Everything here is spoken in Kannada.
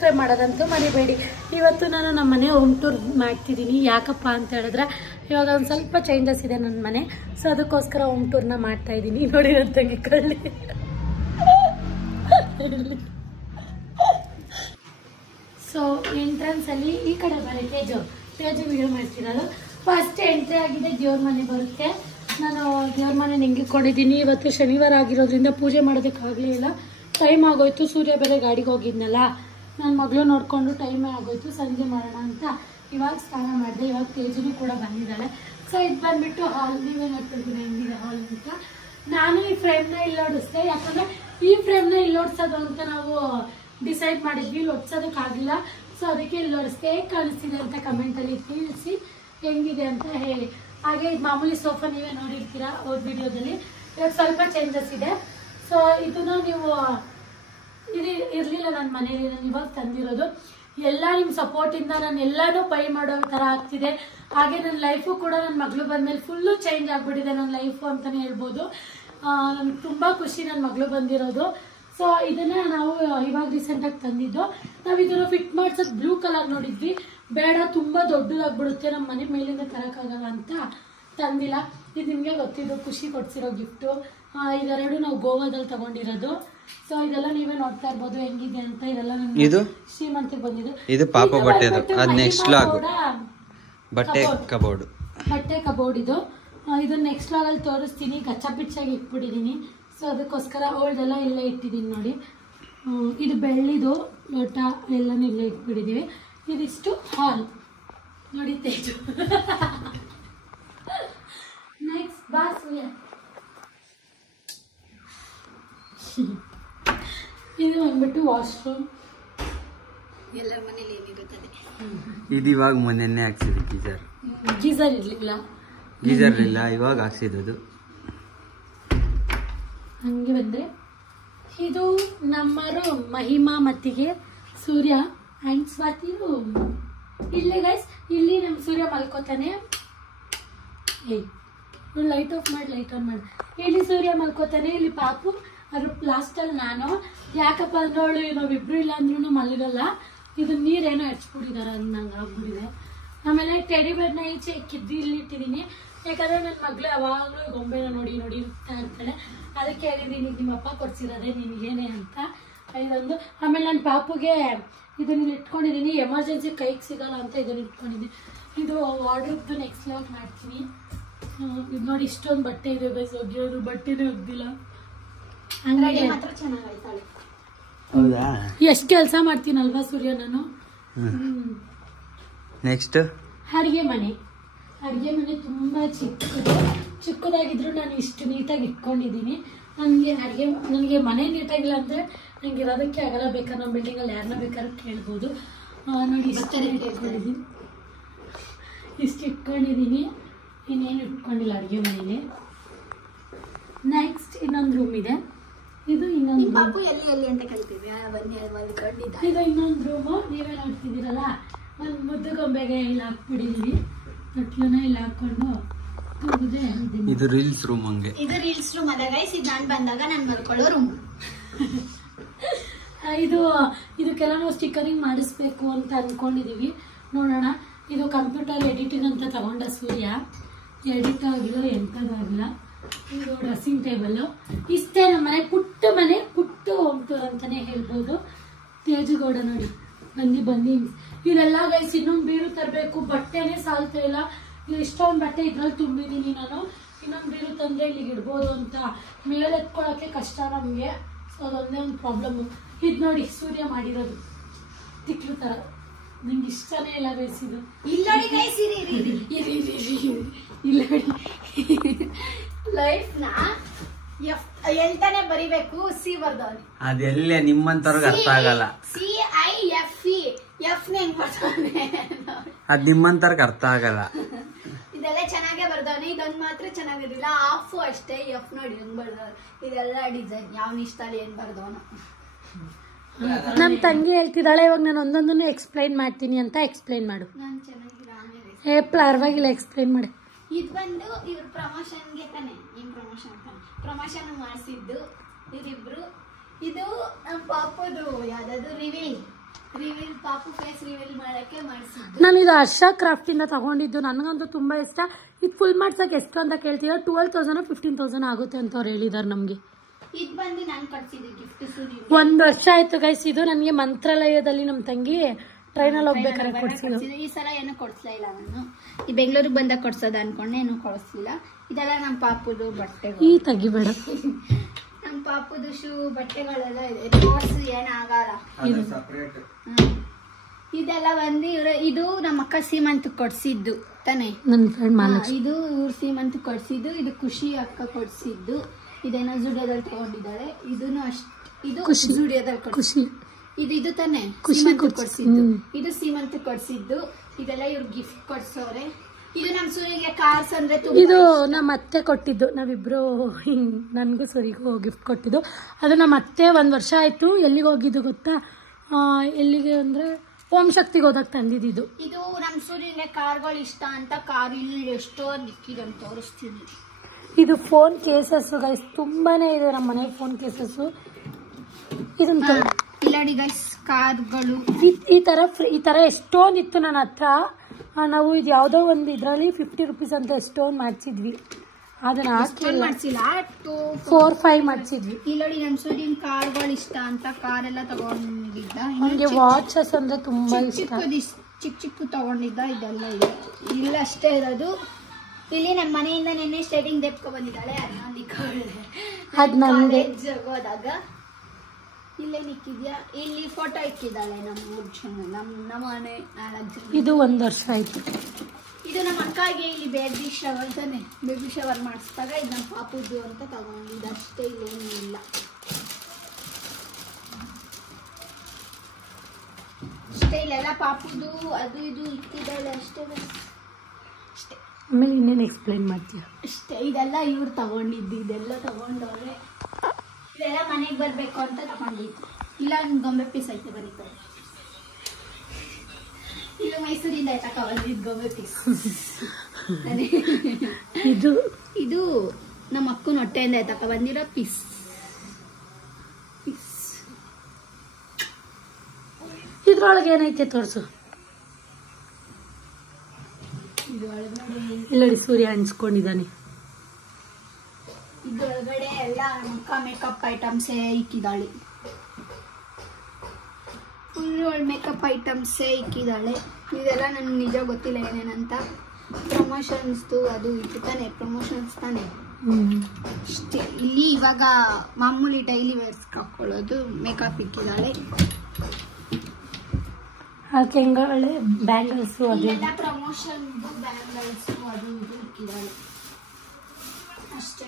ಸಬ್ಸ್ಕ್ರೈಬ್ ಮಾಡೋದಂತೂ ಮರಿಬೇಡಿ. ಇವತ್ತು ನಾನು ನಮ್ಮ ಮನೆ ಹೋಮ್ ಟೂರ್ ಮಾಡ್ತಿದ್ದೀನಿ. ಯಾಕಪ್ಪ ಅಂತ ಹೇಳಿದ್ರೆ ಇವಾಗ ಒಂದು ಸ್ವಲ್ಪ ಚೇಂಜಸ್ ಇದೆ ನನ್ನ ಮನೆ. ಸೊ ಅದಕ್ಕೋಸ್ಕರ ಹೋಮ್ ಟೂರ್ನ ಮಾಡ್ತಾ ಇದ್ದೀನಿ. ನೋಡಿ ನನ್ನ ತಂಗಿ ಕಳ್ಳಿ. ಸೊ ಎಂಟ್ರೆನ್ಸಲ್ಲಿ ಈ ಕಡೆ ಬರೀ ತೇಜು ವಿಡಿಯೋ ಮಾಡ್ತಿರೋದು. ಫಸ್ಟ್ ಎಂಟ್ರಿ ಆಗಿದೆ, ದೇವ್ರ ಮನೆ ಬರುತ್ತೆ. ನಾನು ದೇವ್ರ ಮನೆ ನಿಂಗೆ ಕೊಡಿದ್ದೀನಿ. ಇವತ್ತು ಶನಿವಾರ ಆಗಿರೋದ್ರಿಂದ ಪೂಜೆ ಮಾಡೋದಕ್ಕಾಗಲೇ ಇಲ್ಲ, ಟೈಮ್ ಆಗೋಯ್ತು. ಸೂರ್ಯ ಬೇರೆ ಗಾಡಿಗೆ ಹೋಗಿದ್ನಲ್ಲ, ನನ್ನ ಮಗಳು ನೋಡಿಕೊಂಡು ಟೈಮೇ ಆಗೋಯ್ತು. ಸಂಜೆ ಮಾಡೋಣ ಅಂತ ಇವಾಗ ಸ್ನಾನ ಮಾಡಿದೆ. ಇವಾಗ ತೇಜುನು ಕೂಡ ಬಂದಿದ್ದಾಳೆ. ಸೊ ಇದು ಬಂದುಬಿಟ್ಟು ಹಾಲ್. ನೀವೇ ನೋಡ್ತಿದ್ದೀನಿ ಹೆಂಗಿದೆ ಹಾಲ್ ಅಂತ. ನಾನು ಈ ಫ್ರೇಮ್ನ ಇಲ್ಲಿ ಓಡಿಸ್ದೆ, ಯಾಕಂದರೆ ಈ ಫ್ರೇಮ್ನ ಇಲ್ಲಿ ಓಡಿಸೋದು ಅಂತ ನಾವು ಡಿಸೈಡ್ ಮಾಡಿದ್ವಿ. ಇಲ್ಲಿ ಓಡಿಸೋದಕ್ಕಾಗಿಲ್ಲ. ಸೊ ಅದಕ್ಕೆ ಇಲ್ಲಿ ಓಡಿಸ್ದೆ. ಹೇಗೆ ಕಾಣಿಸ್ತಿದೆ ಅಂತ ಕಮೆಂಟಲ್ಲಿ ತಿಳಿಸಿ, ಹೆಂಗಿದೆ ಅಂತ ಹೇಳಿ. ಹಾಗೆ ಇದು ಮಾಮೂಲಿ ಸೋಫಾ ನೀವೇ ನೋಡಿರ್ತೀರಾ ಹೋದ ವಿಡಿಯೋದಲ್ಲಿ. ಇವಾಗ ಸ್ವಲ್ಪ ಚೇಂಜಸ್ ಇದೆ. ಸೊ ಇದನ್ನ ನೀವು ಇದು ಇರಲಿಲ್ಲ ನನ್ನ ಮನೇಲಿ, ನಾನು ಇವಾಗ ತಂದಿರೋದು. ಎಲ್ಲ ನಿಮ್ಮ ಸಪೋರ್ಟಿಂದ ನಾನು ಎಲ್ಲನೂ ಬೈ ಮಾಡೋ ಥರ ಆಗ್ತಿದೆ. ಹಾಗೆ ನನ್ನ ಲೈಫು ಕೂಡ ನನ್ನ ಮಗಳು ಬಂದಮೇಲೆ ಫುಲ್ಲು ಚೇಂಜ್ ಆಗಿಬಿಟ್ಟಿದೆ ನನ್ನ ಲೈಫು ಅಂತಲೇ ಹೇಳ್ಬೋದು. ನನಗೆ ತುಂಬ ಖುಷಿ ನನ್ನ ಮಗಳು ಬಂದಿರೋದು. ಸೊ ಇದನ್ನ ನಾವು ಇವಾಗ ರೀಸೆಂಟಾಗಿ ತಂದಿದ್ದು. ನಾವು ಇದನ್ನು ಫಿಟ್ ಮಾಡ್ಸೋದು ಬ್ಲೂ ಕಲರ್ ನೋಡಿದ್ವಿ, ಬೇಡ ತುಂಬ ದೊಡ್ಡದಾಗ್ಬಿಡುತ್ತೆ, ನಮ್ಮ ಮನೆ ಮೇಲಿಂದ ತರೋಕ್ಕಾಗಲ್ಲ ಅಂತ ತಂದಿಲ್ಲ. ಇದು ನಿಮಗೆ ಗೊತ್ತಿದ್ದು ಖುಷಿ ಕೊಡ್ಸಿರೋ ಗಿಫ್ಟು. ಇದೆರಡು ನಾವು ಗೋವಾದಲ್ಲಿ ತಗೊಂಡಿರೋದು. ಸೊ ಇದೆಲ್ಲ ನೀವೇ ನೋಡ್ತಾ ಇರ್ಬೋದು ಹೆಂಗಿದೆ ಅಂತ. ಇದೆಲ್ಲ ಇದು ಶ್ರೀಮಂತಿಗೆ ಬಂದಿದ್ದು. ಇದು ಪಾಪ ಬಟ್ಟೆದು, ಅದು ನೆಕ್ಸ್ಟ್ ಲಾಗ್ ಬಟ್ಟೆ ಕಬೋರ್ಡ್. ಬಟ್ಟೆ ಕಬೋರ್ಡ್ ಇದು. ಇದನ್ನ ನೆಕ್ಸ್ಟ್ ಲಾಗಲ್ಲಿ ತೋರಿಸ್ತೀನಿ. ಕಚ್ಚಾಪಿಚ್ಚಾಗಿ ಇಟ್ಬಿಟ್ಟಿದ್ದೀನಿ. ಸೊ ಅದಕ್ಕೋಸ್ಕರ ಓಲ್ಡೆಲ್ಲ ಇಲ್ಲೇ ಇಟ್ಟಿದ್ದೀನಿ ನೋಡಿ. ಇದು ಬೆಳ್ಳಿದು ಲೋಟ ಎಲ್ಲನೂ ಇಲ್ಲೇ ಇಟ್ಬಿಟ್ಟಿದ್ದೀವಿ. ಇದಿಷ್ಟು ಹಾಲ್ ನೋಡಿ ತೇಜು. ನೆಕ್ಸ್ಟ್ ಬಾಸೂಯ. ಇದು ಬಂದ್ಬಿಟ್ಟು ವಾಶ್ರೂಮ್. ಎಲ್ಲ ಮನೇಲಿ ಏನಿರುತ್ತದೆ. ಇದು ಇವಾಗ ಮೊನ್ನೆ ಹಾಕ್ಸಿದ್ದು ಗೀಜರ್. ಗೀಜರ್ ಇರಲಿಲ್ಲ, ಗೀಜರ್ ಇಲ್ಲ, ಇವಾಗ ಹಾಕ್ಸಿದ್ದು. ಹಂಗೆ ಬಂದರೆ ಇದು ನಮ್ಮ ರೂಮ್. ಮಹಿಮಾ ಮತ್ತಿಗೆ ಸೂರ್ಯ ಆ್ಯಂಡ್ ಸ್ವಾತಿ ರೂಮ್. ಇಲ್ಲೇ ಗೈಸ್, ಇಲ್ಲಿ ನಮ್ಮ ಸೂರ್ಯ ಮಲ್ಕೋತಾನೆ. ಲೈಟ್ ಆಫ್ ಮಾಡಿ, ಲೈಟ್ ಆನ್ ಮಾಡಿ. ಇಲ್ಲಿ ಸೂರ್ಯ ಮಲ್ಕೋತಾನೆ, ಇಲ್ಲಿ ಪಾಪು. ಅದ್ರ ಲಾಸ್ಟಲ್ಲಿ ನಾನು. ಯಾಕಪ್ಪ ಅಂದವಳು ನಾವಿಬ್ರು ಇಲ್ಲ ಅಂದ್ರೂ ಮಲಗಲ್ಲ. ಇದು ನೀರೇನೋ ಹಚ್ಬಿಟ್ಟಿದ್ದಾರೆ ಅದು ನಂಗೆ ಆಗ್ಬಿಟ್ಟಿದೆ. ಆಮೇಲೆ ಟೆಡಿ ಬೇರ್ನ ಈಚೆ ಕಿದ್ದು ಇಲ್ಲಿ ಇಟ್ಟಿದ್ದೀನಿ. ಯಾಕಂದರೆ ನನ್ನ ಮಗಳು ಯಾವಾಗಲೂ ಗೊಂಬೆನ ನೋಡಿ ನೋಡಿ ಇರ್ತಾ ಇರ್ತಾಳೆ. ಅದಕ್ಕೆ ಹೇಳಿದ್ದೀನಿ, ನಿಮ್ಮಪ್ಪ ಕೊಡ್ಸಿರೋದೆ ನಿನಗೇನೆ ಅಂತ. ಇದೊಂದು. ಆಮೇಲೆ ನನ್ನ ಪಾಪುಗೆ ಇದನ್ನ ಇಟ್ಕೊಂಡಿದ್ದೀನಿ, ಎಮರ್ಜೆನ್ಸಿ ಕೈಗೆ ಸಿಗಲ್ಲ ಅಂತ ಇದನ್ನ ಇಟ್ಕೊಂಡಿದ್ದೀನಿ. ಇದು ವಾರ್ಡ್ರೋಬ್ದು ನೆಕ್ಸ್ಟ್ ಲಾಗ್ ಮಾಡ್ತೀನಿ. ಇದು ನೋಡಿ ಇಷ್ಟೊಂದು ಬಟ್ಟೆ ಇದೆ ಗೈಸ್, ಒಗೆಯೋದು ಬಟ್ಟೆನೇ ಒಗ್ದಿಲ್ಲ. ಹಂಗಾಗಿ ಮಾತ್ರ ಚೆನ್ನಾಗಾಯ್ತಾಳೆ. ಹೌದಾ? ಎಷ್ಟು ಕೆಲಸ ಮಾಡ್ತೀನಲ್ವಾ ಸೂರ್ಯ ನಾನು. ನೆಕ್ಸ್ಟ್ ಅಡುಗೆ ಮನೆ. ಅಡುಗೆ ಮನೆ ತುಂಬ ಚಿಕ್ಕದಾಗಿದ್ರು ನಾನು ಇಷ್ಟು ನೀಟಾಗಿ ಇಟ್ಕೊಂಡಿದ್ದೀನಿ. ನನಗೆ ಮನೆ ನೀಟಾಗಿಲ್ಲ ಅಂದರೆ ನನಗೆ ಇರೋದಕ್ಕೆ ಆಗಲ್ಲ. ಬೇಕಾದ್ರೆ ನಮ್ಮ ಬಿಲ್ಡಿಂಗಲ್ಲಿ ಯಾರನ್ನ ಬೇಕಾದ್ರೂ ಕೇಳ್ಬೋದು. ನೋಡಿ ಇಷ್ಟು ಇಟ್ಕೊಂಡಿದ್ದೀನಿ, ಇಷ್ಟು ಇಟ್ಕೊಂಡಿದ್ದೀನಿ. ಇನ್ನೇನು ಇಟ್ಕೊಂಡಿಲ್ಲ ಅಡುಗೆ ಮನೇಲಿ. ನೆಕ್ಸ್ಟ್ ಇನ್ನೊಂದು ರೂಮ್ ಇದೆ. ಇದು ಇನ್ನೊಂದು ಎಲ್ಲಿ ಅಂತ ಕರಿತೀವಿ. ಇದು ಇನ್ನೊಂದು ರೂಮು. ನೀವೇ ನೋಡ್ತಿದ್ದೀರಲ್ಲ, ಒಂದು ಮುದ್ದು ಗೊಂಬೆಗೆ ಇಲ್ಲಿ ಹಾಕ್ಬಿಟ್ಟಿದ್ದೀನಿ. ತೊಟ್ಲನ್ನ ಇಲ್ಲಿ ಹಾಕೊಂಡು ಕೂಗಿದೆ. ಇದು ರೀಲ್ಸ್ ರೂಮ್. ಹಂಗೆ ಇದು ರೀಲ್ಸ್ ರೂಮ್ ಅದ ಗೈಸ್. ಇದು ನಾನು ಬಂದಾಗ ನಾನು ಮಲ್ಕೊಳ್ಳೋ ರೂಮ್. ಇದಕ್ಕೆಲ್ಲ ನಾವು ಸ್ಟಿಕ್ಕರಿಂಗ್ ಮಾಡಿಸ್ಬೇಕು ಅಂತ ಅಂದ್ಕೊಂಡಿದ್ದೀವಿ. ನೋಡೋಣ. ಇದು ಕಂಪ್ಯೂಟರ್ ಎಡಿಟಿಂಗ್ ಅಂತ ತಗೊಂಡ ಸೂರ್ಯ. ಎಡಿಟ್ ಆಗಿಲ್ಲ, ಎಂಥದ್ದಾಗಿಲ್ಲ. ಇದು ಡ್ರೆಸ್ಸಿಂಗ್ ಟೇಬಲ್ಲು. ಇಷ್ಟೇ ನಮ್ಮ ಮನೆ. ಪುಟ್ಟು ಹೋಮ್ ಟೂರ್ ಅಂತಲೇ ಹೇಳ್ಬೋದು. ತೇಜುಗೌಡ ನೋಡಿ ಬಂದು ಇದೆಲ್ಲ ಗೈಸ್. ಇನ್ನೊಂದು ಬೀರು ತರಬೇಕು, ಬಟ್ಟೆನೇ ಸಾಲ್ತಾ ಇಲ್ಲ. ಇಷ್ಟೊಂದು ಬಟ್ಟೆ ಇದ್ರಲ್ಲಿ ತುಂಬಿದ್ದೀನಿ ನಾನು. ಇನ್ನೊಂದು ಬೀರು ತಂದರೆ ಇಲ್ಲಿಗೆ ಇಡ್ಬೋದು ಅಂತ. ಮೇಲೆ ಎತ್ಕೊಳ್ಳೋಕ್ಕೆ ಕಷ್ಟ ನಮಗೆ. ಸೊ ಅದೊಂದೇ ಒಂದು ಪ್ರಾಬ್ಲಮ್ಮು. ಇದು ನೋಡಿ ಸೂರ್ಯ ಮಾಡಿರೋದು ತಿಕ್ಲು ಥರ. ನಿಂಗೆ ಇಷ್ಟನೇ ಇಲ್ಲ ಬೇಯಿಸಿದ್ದು. ಇಲ್ಲ ಲೈಫ್ನ ಎಂತಾನೆ ಬರಿಬೇಕು. ಸಿ ಬರ್ದವನಿ. ಅದೆಲ್ಲ ನಿಮ್ಮಂತವ್ರಿಗೆ ಅರ್ಥ ಆಗಲ್ಲ. CIFE ಎಫ್ ಹೆಂಗ್ ಬರ್ದವನೆ, ಅದ್ ನಿಮ್ಮಂತವ್ರಿಗೆ ಅರ್ಥ ಆಗಲ್ಲ. ಇದೆಲ್ಲ ಚೆನ್ನಾಗೇ ಬರ್ದವನೆ. ಇದೊಂದು ಮಾತ್ರ ಚೆನ್ನಾಗಿರಲಿಲ್ಲ. ಆಫ್ ಅಷ್ಟೇ. ಎಫ್ ನೋಡಿ ಹೆಂಗ್ ಬರ್ದವನೆ. ಇದೆಲ್ಲ ಡಿಸೈನ್ ಯಾವನ ಇಷ್ಟ ಅಲ್ಲಿ ಏನ್ ಬರ್ದವನ. ನಮ್ಮ ತಂಗಿ ಹೇಳ್ತಿದ್ದಾಳೆ, ಇವಾಗ ನಾನು ಒಂದೊಂದನ್ನು ಎಕ್ಸ್ಪ್ಲೈನ್ ಮಾಡ್ತೀನಿ ಅಂತ. ಎಕ್ಸ್ಪ್ಲೈನ್ ಮಾಡು. ನಾನು ಚೆನ್ನಾಗಿಲ್ಲ ಆಮೇಲೆ. ಪರವಾಗಿಲ್ಲ, ಎಕ್ಸ್ಪ್ಲೈನ್ ಮಾಡಿ. ಇದು ಬಂದು ಇವ್ರ ಪ್ರಮೋಷನ್ಗೆ ತಾನೆ. ಏನ್ ಪ್ರಮೋಷನ್ ಮಾಡಿಸಿದ್ದು ಇವರಿಬ್ರು. ಇದು ನಮ್ಮ ಪಾಪದು ಯಾವ್ದಾದ್ರು ರಿವೀಲ್ ರಿವೀಲ್ ಪಾಪು ಫೇಸ್ ರಿವೀಲ್ ಮಾಡಕ್ಕೆ ಮಾಡಿಸಿದ್ದು. ನಾನು ಇದು ಹರ್ಷ ಕ್ರಾಫ್ಟಿಂದ ತಗೊಂಡಿದ್ದು. ನನಗಂತೂ ತುಂಬ ಇಷ್ಟ. ಇದು ಫುಲ್ ಮಾಡ್ಸಕ್ಕೆ ಎಷ್ಟು ಅಂತ ಕೇಳ್ತೀರ, 12,000 15,000 ಆಗುತ್ತೆ ಅಂತ ಅವ್ರು ಹೇಳಿದಾರೆ ನಮಗೆ. ಇದು ಬಂದು ನಾನು ಕಟ್ಸಿದ್ದು ಗಿಫ್ಟ್ ಸೂರಿ. 1 ವರ್ಷ ಆಯ್ತು ಗೈಸ್. ಇದು ನನಗೆ ಮಂತ್ರಾಲಯದಲ್ಲಿ ನಮ್ಮ ತಂಗಿ ಟ್ರೈನಲ್ಲಿ ಹೋಗ್ಬೇಕಾದ್ರೆ ಕೊಡ್ಸಿದ್ದು. ಈ ಸಲ ಏನೂ ಕೊಡ್ಸ್ಲೇ ಇಲ್ಲ ನಾನು. ಈ ಬೆಂಗಳೂರಿಗೆ ಬಂದಾಗ ಕೊಡ್ಸೋದ ಅನ್ಕೊಂಡೆ, ಏನೂ ಕೊಡಿಸ್ಲಿಲ್ಲ. ಇದೆಲ್ಲ ನಮ್ಮ ಪಾಪುದು ಬಟ್ಟೆಗಳು. ಈ ತೆಗಿಬೇಡ. ನಮ್ಮ ಪಾಪುದು ಶೂ ಬಟ್ಟೆಗಳೆಲ್ಲ ಇದೆ. ತೋರ್ಸು ಏನಾಗಲ್ಲ. ಇದೆಲ್ಲ ಬಂದು ಇದು ನಮ್ಮ ಅಕ್ಕ ಸೀಮಂತ್ ಕೊಡ್ಸಿದ್ದು ತಾನೆ. ನನ್ನ ಫ್ರೆಂಡ್ ಮಹಾಲಕ್ಷ್ಮಿ. ಇದು ಇವ್ರು ಸೀಮಂತ್ ಕೊಡ್ಸಿದ್ದು. ಇದು ಖುಷಿ ಅಕ್ಕ ಕೊಡ್ಸಿದ್ದು. ಇದೇನೋ ಜುಡಿಯೋದಲ್ಲಿ ತಗೊಂಡಿದ್ದಾಳೆ. ಇದನ್ನು ಇದು ಜುಡಿಯೋದಲ್ಲಿ ಖುಷಿ. ಇದು ತಾನೆ ಸೀಮಂತ್ ಕೊಡ್ಸಿದ್ದು. ಇದು ಸೀಮಂತ್ ಕೊಡ್ಸಿದ್ದು. ಇದೆಲ್ಲ ಇವ್ರು ಗಿಫ್ಟ್ ಕೊಡ್ಸೋರೆ. ಇದು ನಮ್ಮ ಸೂರಿಗೆ ಕಾರ್ಸ್ ಅಂದ್ರೆ ಇದು ನಮ್ಮ ಅತ್ತೆ ಕೊಟ್ಟಿದ್ದು. ನಾವಿಬ್ರು ನನ್ಗೂ ಸೂರಿಗೂ ಗಿಫ್ಟ್ ಕೊಟ್ಟಿದ್ದು. ಅದು ನಮ್ಮ ಅತ್ತೆ 1 ವರ್ಷ ಆಯ್ತು. ಎಲ್ಲಿಗೆ ಹೋಗಿದ್ದು ಗೊತ್ತಾ? ಎಲ್ಲಿಗೆ ಅಂದ್ರೆ ಓಂ ಶಕ್ತಿಗೆ ಹೋದಾಗ ತಂದಿದ್ದು. ಇದು ನಮ್ಮ ಸೂರಿಗೆ ಕಾರ್ಗಳು ಇಷ್ಟ ಅಂತ ಕಾರ್ ಇಲ್ಲಿ ಎಷ್ಟೋ ನಿಕ್ಕಿದೆ ಅಂತ ತೋರಿಸ್ತೀನಿ. ಇದು ಫೋನ್ ಕೇಸಸ್ ಗೈಸ್, ತುಂಬಾನೇ ಇದೆ ನಮ್ಮ ಮನೆಗೆ ಫೋನ್ ಕೇಸಸ್. ಇದನ್ನ ಇಲ್ಲಡಿ ಗೈಸ್ ಕಾರ್ಗಳು ಈ ತರ ಎಷ್ಟೊಂದಿತ್ತು ನನ್ನ ಹತ್ರ. ನಾವು ಇದು ಯಾವುದೋ ಒಂದು ಇದರಲ್ಲಿ 50 ರೂಪೀಸ್ ಅಂತ ಎಷ್ಟೊಂದು ಮಾಡಿಸಿದ್ವಿ. ಅದನ್ನ ಮಾಡಿಸಿಲ್ಲ, 4-5 ಮಾಡಿಸಿದ್ವಿ. ಇಲ್ಲಡಿ ನಮ್ಮ ಸೂರ್ಯನ ಕಾರ್ಗಳು ಇಷ್ಟ ಅಂತ ಕಾರೆಲ್ಲ ತಗೊಂಡಿದ್ದ. ನನಗೆ ವಾಚಸ್ ಅಂದ್ರೆ ತುಂಬಾ ಇಷ್ಟ. ಚಿಕ್ಕ ತಗೊಂಡಿದ್ದ. ಇದೆಲ್ಲ ಇದೆ. ಇಲ್ಲ ಅಷ್ಟೇ ಇರೋದು. ಇಲ್ಲಿ ನಮ್ಮ ಮನೆಯಿಂದ ನೆನ್ನೆ ಸ್ಟೇಟಿಂಗ್ ದೆಪ್ಕೊ ಬಂದಿದ್ದಾಳೆ. ಅದ್ ನಂಗೆ ಹೋದಾಗ ಇಲ್ಲೇ ನಿಕ್ಕಿದ್ಯಾ. ಇಲ್ಲಿ ಫೋಟೋ ಇಕ್ಕಿದ್ದಾಳೆ ನಮ್ಮ ಮನೆ. ಇದು 1 ವರ್ಷ ಆಯ್ತು. ಇದು ನಮ್ಮ ಅಕ್ಕಗೆ ಇಲ್ಲಿ ಬೇಬಿ ಶವರ್ ತಾನೆ, ಬೇಬಿ ಶವರ್ ಮಾಡಿಸಿದಾಗ ಇದು ನಮ್ಮ ಪಾಪುದು ಅಂತ ತಗೊಂಡಿದ್ದು ಅಷ್ಟೇ. ಇಲ್ಲೇನೂ ಇಲ್ಲ ಅಷ್ಟೇ. ಇಲ್ಲೆಲ್ಲ ಪಾಪುದು ಅದು ಇದು ಇಕ್ಕಿದ್ದಾಳೆ ಅಷ್ಟೇ. ಆಮೇಲೆ ಇನ್ನೇನು ಎಕ್ಸ್ಪ್ಲೈನ್ ಮಾಡ್ತೀಯ ಅಷ್ಟೇ. ಇದೆಲ್ಲ ಇವ್ರು ತಗೊಂಡಿದ್ದು. ಇದೆಲ್ಲ ತಗೊಂಡವ್ರೆ. ಇದೆಲ್ಲ ಮನೆಗೆ ಬರ್ಬೇಕು ಅಂತ ತಗೊಂಡಿದ್ದು. ಇಲ್ಲ ಗೊಂಬೆ ಪೀಸ್ ಐತೆ ಬರೀತಾರೆ. ಇಲ್ಲ ಮೈಸೂರಿಂದ ತಕ ಬಂದಿದ್ದು ಗೊಂಬೆ ಪೀಸ್. ಇದು ನಮ್ಮ ಅಕ್ಕನ ಹೊಟ್ಟೆಯಿಂದ ತಕ ಬಂದಿರೋ ಪೀಸ್. ಇದ್ರೊಳಗೆ ಏನೈತೆ ತೋರ್ಸು. ಇಲ್ಲಡಿ ಸೂರ್ಯ ಅನ್ಸ್ಕೊಂಡಿದ್ದಾನೆ. ಇದ್ರೊಳಗಡೆ ಎಲ್ಲ ಅಕ್ಕ ಮೇಕಪ್ ಐಟಮ್ಸೇ ಇಕ್ಕಿದ್ದಾಳೆ. ಫುಲ್ ಮೇಕಪ್ ಐಟಮ್ಸೇ ಇಕ್ಕಿದ್ದಾಳೆ. ಇದೆಲ್ಲ ನನಗೆ ನಿಜ ಗೊತ್ತಿಲ್ಲ ಏನೇನಂತ. ಪ್ರಮೋಷನ್ಸ್ದು ಅದು ಇತ್ತು ತಾನೆ, ಪ್ರಮೋಷನ್ಸ್ ತಾನೆ ಅಷ್ಟೇ. ಇಲ್ಲಿ ಇವಾಗ ಮಾಮೂಲಿ ಡೈಲಿ ವೇರ್ಸ್ ಹಾಕೊಳ್ಳೋದು ಮೇಕಪ್ ಇಕ್ಕಿದ್ದಾಳೆ. ಕೆಂಗಳೆ ಬ್ಯಾಂಗಲ್ಸು ಅದೆಲ್ಲ ಪ್ರಮೋಷನ್ ಬ್ಯಾಂಗಲ್ಸು ಅದು ಇದು ಇಕ್ಕಿದ್ದಾಳೆ ಅಷ್ಟೇ.